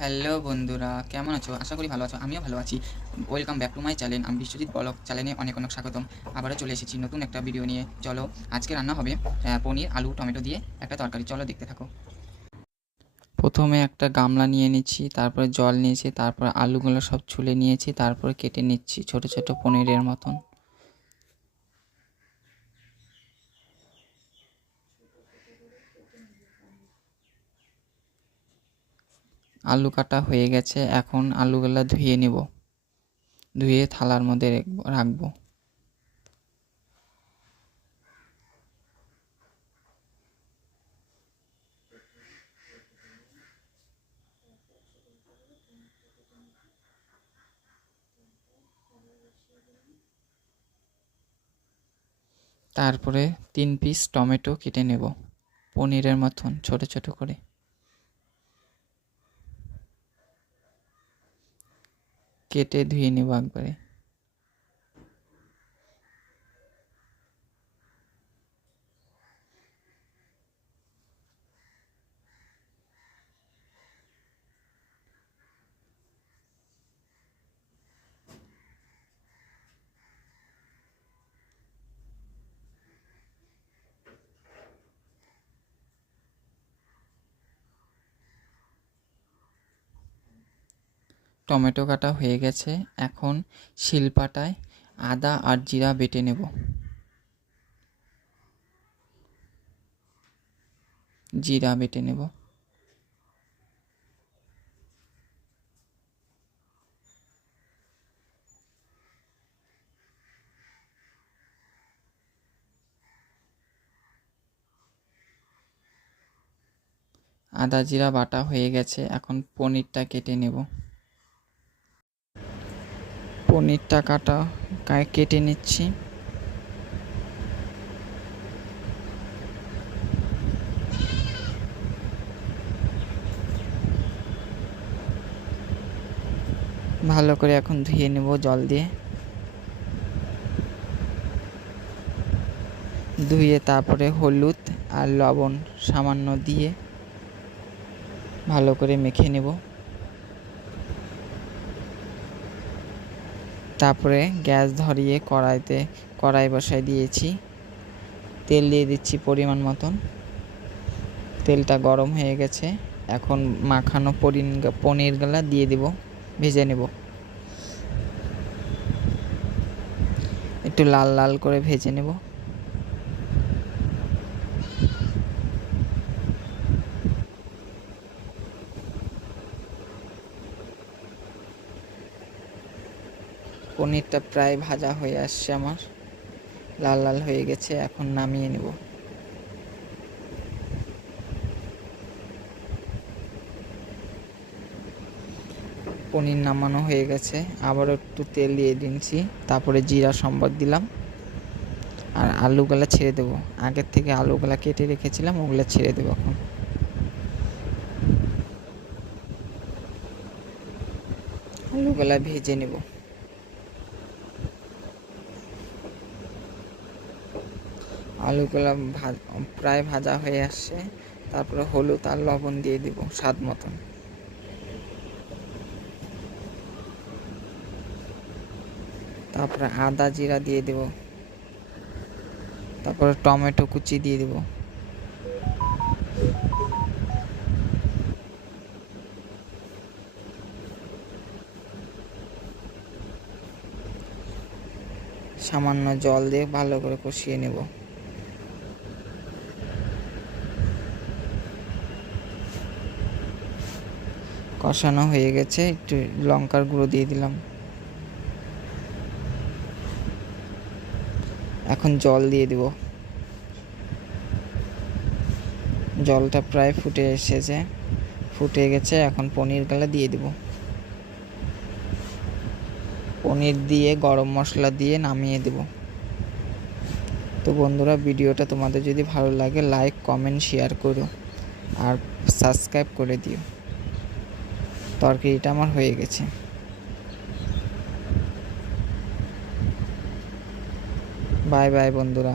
Hello বন্ধুরা, কেমন আছো? আশা করি ভালো আছো। আমিও ভালো আছি। Welcome back to my channel. আমি বিশ্বজিৎ ব্লগ চ্যানেলে অনেক স্বাগতম। আবারও চলে এসেছি নতুন একটা ভিডিও নিয়ে। চলো, আজকে রান্না হবে পনির, আলু, টমেটো দিয়ে একটা তরকারি। চলো দেখতে থাকো। প্রথমে একটা গামলা নিয়ে নিচ্ছি, তারপরে জল নিয়েছি, তারপর আলুগুলো সব ছুলে নিয়েছি, তারপরে কেটে নিচ্ছি ছোট ছোট পনিরের মতন। আলু কাটা হয়ে গেছে, এখন আলুগুলো ধুয়ে নেব। ধুয়ে থালার মধ্যে রাখবো। তারপরে 3 পিস টমেটো কেটে নেব পনিরের মতন ছোট ছোট করে। কেটে ধুয়ে নেব একবারে। টমেটো কাটা হয়ে গেছে, এখন শিলপাটায় আদা আর জিরা বেটে নেব। জিরা বেটে নেব। আদা জিরা বাটা হয়ে গেছে, এখন পনিরটা কেটে নেব। পনিরটা কেটে নিচ্ছি। ভালো করে এখন ধুয়ে নেব জল দিয়ে। ধুয়ে তারপরে হলুদ আর লবণ সামান্য দিয়ে ভালো করে মেখে নেব। তারপরে গ্যাস ধরিয়ে কড়াই বসাই দিয়েছি। তেল দিয়ে দিচ্ছি পরিমাণ মতন। তেলটা গরম হয়ে গেছে, এখন মাখানো পনিরগুলা দিয়ে দেব, ভেজে নেব। একটু লাল লাল করে ভেজে নেব। পনিরটা প্রায় ভাজা হয়ে আসছে আমার, লাল লাল হয়ে গেছে, এখন নামিয়ে নেব। পনির নামানো হয়ে গেছে, আবারও একটু তেল দিয়ে দিচ্ছি, তারপরে জিরা সম্বাদ দিলাম আর আলুগুলা ছেড়ে দেবো। আগের থেকে আলুগুলা কেটে রেখেছিলাম, ওগুলো ছেড়ে দেবো। এখন আলুগুলা ভেজে নেব। আলুগুলা প্রায় ভাজা হয়ে আসছে, তারপরে হলুদ আর লবণ দিয়ে দিব স্বাদ মতন। তারপরে আদা জিরা দিয়ে দেব, তারপরে টমেটো কুচি দিয়ে দেব। সামান্য জল দিয়ে ভালো করে কষিয়ে নেব। কষানো হয়ে গেছে, একটু লঙ্কার গুঁড়ো দিয়ে দিলাম। এখন জল দিয়ে দেব। জলটা প্রায় ফুটে গেছে, এখন পনিরগুলো দিয়ে দেব। পনির দিয়ে গরম মশলা দিয়ে নামিয়ে দেব। তো বন্ধুরা, ভিডিওটা তোমাদের যদি ভালো লাগে লাইক কমেন্ট শেয়ার করো আর সাবস্ক্রাইব করে দিও। তরকারিটা আমার হয়ে গেছে। বাই বাই বন্ধুরা।